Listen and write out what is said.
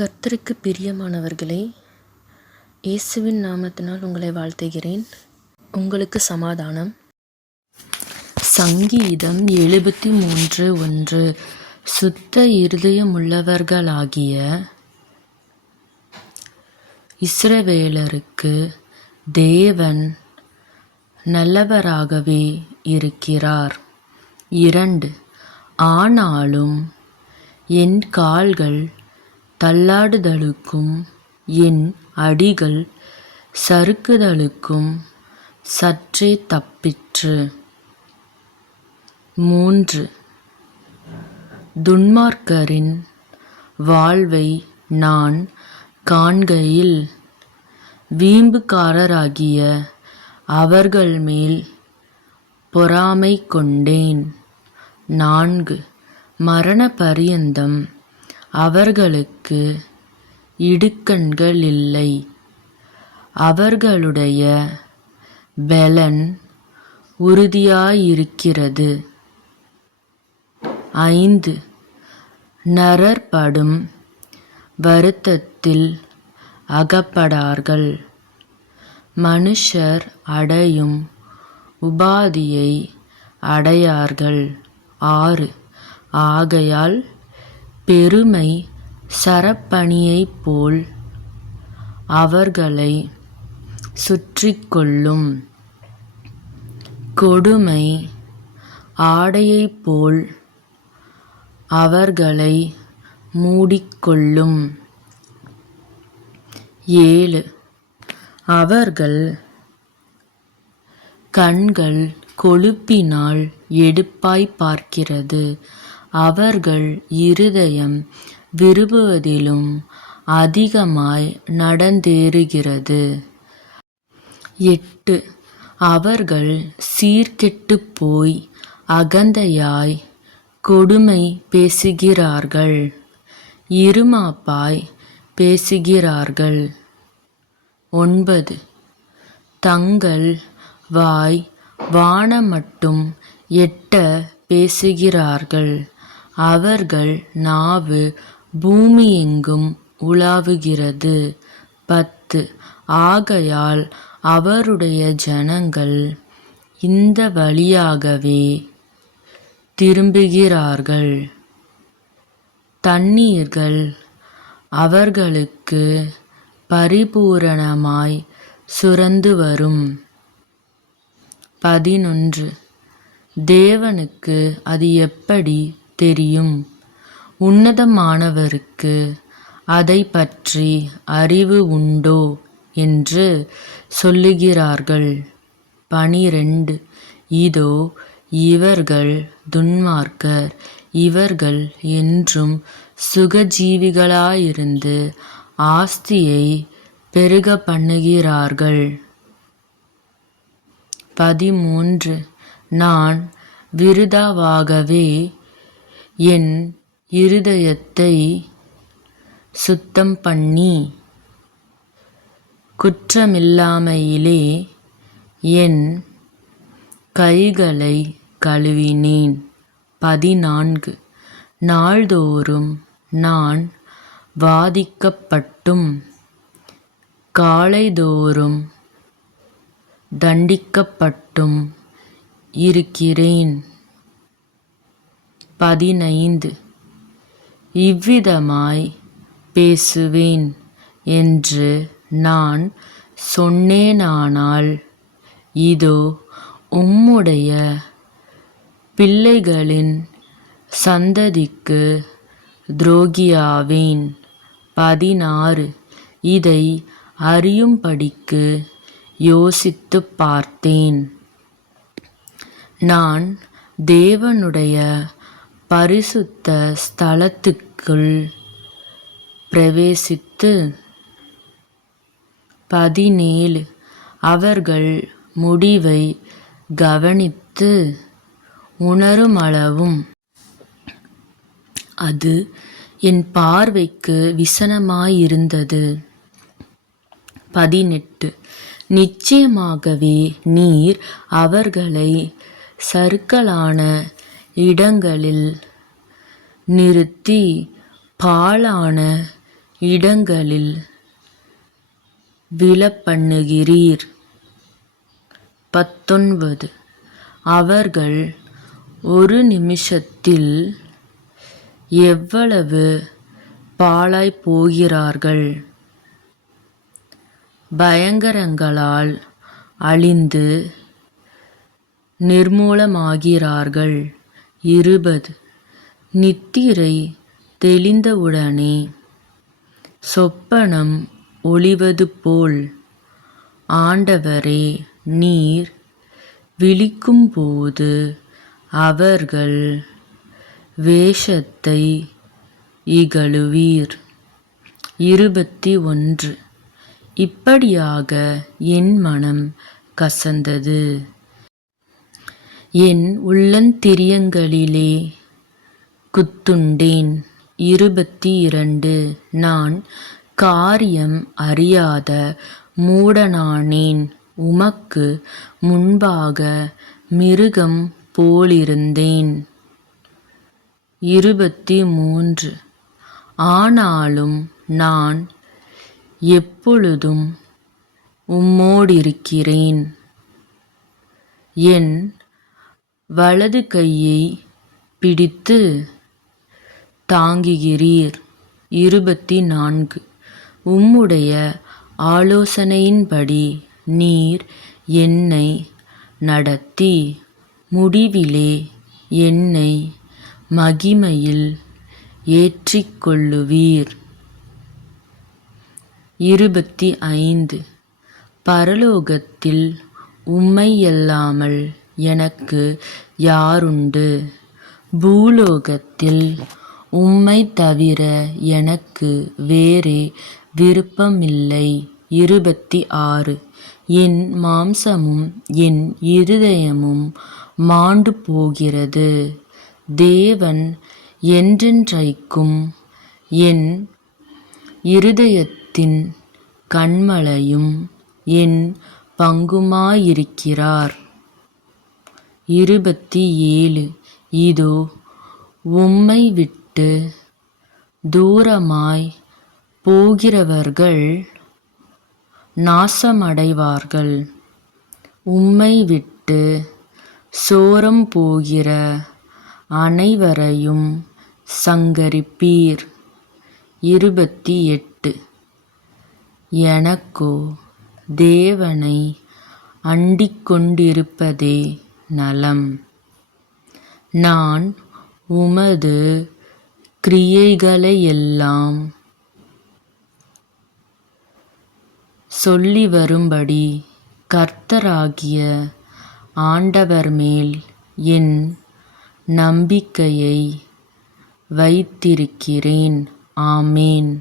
கர்த்தருக்கு பிரியமானவர்களே, இயேசுவின் நாமத்தினால் உங்களை வாழ்த்துகிறேன். உங்களுக்கு சமாதானம். சங்கீதம் 73:1. சுத்த இருதயமுள்ளவர்களாகிய இஸ்ரவேலருக்கு தேவன் நல்லவராகவே இருக்கிறார். 2. ஆனாலும் என் கால்கள் தள்ளாடுதலுக்கும் என் அடிகள் சறுக்குதலுக்கும் சற்றே தப்பிற்று. 3. துன்மார்க்கரின் வாழ்வை நான் காண்கையில் வீம்புக்காரராகிய அவர்கள் மேல் பொறாமை கொண்டேன். 4. மரண பரியந்தம் அவர்களுக்கு இடுக்கண்கள் இல்லை, அவர்களுடைய பெலன் உறுதியாயிருக்கிறது. 5. நரர்படும் வருத்தத்தில் அகப்படார்கள், மனுஷர் அடையும் உபாதியை அடையார்கள். 6. ஆகையால் பெருமை சரப்பணியைப் போல் அவர்களை சுற்றிக்கொள்ளும், கொடுமை ஆடையைப் போல் அவர்களை மூடிக்கொள்ளும். 7. அவர்கள் கண்கள் கொழுப்பினால் எடுப்பாய் பார்க்கிறது, அவர்கள் இருதயம் விரும்புவதிலும் அதிகமாய் நடந்தேறுகிறது. 8. அவர்கள் சீர்கெட்டுப் போய் அகந்தையாய் கொடுமை பேசுகிறார்கள், இறுமாப்பாய் பேசுகிறார்கள். 9. தங்கள் வாய் வானமட்டும் எட்ட பேசுகிறார்கள், அவர்கள் நாவு பூமியெங்கும் உலாவுகிறது. 10. ஆகையால் அவருடைய ஜனங்கள் இந்த வழியாகவே திரும்புகிறார்கள், தண்ணீர்கள் அவர்களுக்கு பரிபூரணமாய் சுரந்து வரும். 11. தேவனுக்கு அது எப்படி தெரியும்? உன்னதமானவருக்கு அதை பற்றி அறிவு உண்டோ என்று சொல்லுகிறார்கள். 12. இதோ இவர்கள் துன்மார்க்கர், இவர்கள் என்றும் சுகஜீவிகளாயிருந்து ஆஸ்தியை பெருக பண்ணுகிறார்கள். 13. நான் விருதாவாகவே என் இருதயத்தை சுத்தம் பண்ணி குற்றமில்லாமையிலே என் கைகளை கழுவினேன். 14. நாள்தோறும் நான் வாதிக்கப்பட்டும் காலைதோறும் தண்டிக்கப்பட்டும் இருக்கிறேன். 15. இவ்விதமாய் பேசுவேன் என்று நான் சொன்னேனானால், இதோ உம்முடைய பிள்ளைகளின் சந்ததிக்கு துரோகியாவேன். 16. இதை அறியும்படிக்கு யோசித்துப் பார்த்தேன். நான் தேவனுடைய பரிசுத்த ஸ்தலத்துக்குள் பிரவேசித்து 17. அவர்கள் முடிவை கவனித்து உணருமளவும் அது என் பார்வைக்கு விசனமாயிருந்தது. 18. நிச்சயமாகவே நீர் அவர்களை சறுக்கலான இடங்களில் நிறுத்தி பாழான இடங்களில் விழப்பண்ணுகிறீர். 19. அவர்கள் ஒரு நிமிஷத்தில் எவ்வளவு பாழாய்ப் போகிறார்கள். பயங்கரங்களால் அழிந்து நிர்மூலமாகிறார்கள். 20. நித்திரை தெளிந்தவுடனே சொப்பனம் ஒளிவது போல் ஆண்டவரே, நீர் விழிக்கும்போது அவர்கள் வேஷத்தை இகழுவீர். 21. இப்படியாக என் மனம் கசந்தது, என் உள்ளந்திரியங்களிலே குத்துண்டேன். 22. நான் காரியம் அறியாத மூடனானேன், உமக்கு முன்பாக மிருகம் போலிருந்தேன். 23. ஆனாலும் நான் எப்பொழுதும் உம்மோடிருக்கிறேன், என் வலது கையை பிடித்து தாங்குகிறீர். 24. உம்முடைய ஆலோசனையின்படி நீர் என்னை நடத்தி முடிவிலே என்னை மகிமையில் ஏற்றிக்கொள்ளுவீர். 25. பரலோகத்தில் உம்மையல்லாமல் எனக்கு யாருண்டு? பூலோகத்தில் உம்மைத் தவிர எனக்கு வேறே விருப்பமில்லை. 26. என் மாம்சமும் என் இருதயமும் மாண்டு போகிறது, தேவன் என்றென்றைக்கும் என் இருதயத்தின் கன்மலையும் என் பங்குமாயிருக்கிறார். 27. இதோ உம்மை விட்டு தூரமாய் போகிறவர்கள் நாசமடைவார்கள், உம்மை விட்டு சோரம் போகிற அனைவரையும் சங்கரிப்பீர். 28. எனக்கோ தேவனை அண்டிக்கொண்டிருப்பதே நலம். நான் உமது கிரியைகளையெல்லாம் சொல்லிவரும்படி கர்த்தராகிய ஆண்டவர்மேல் என் நம்பிக்கையை வைத்திருக்கிறேன். ஆமென்.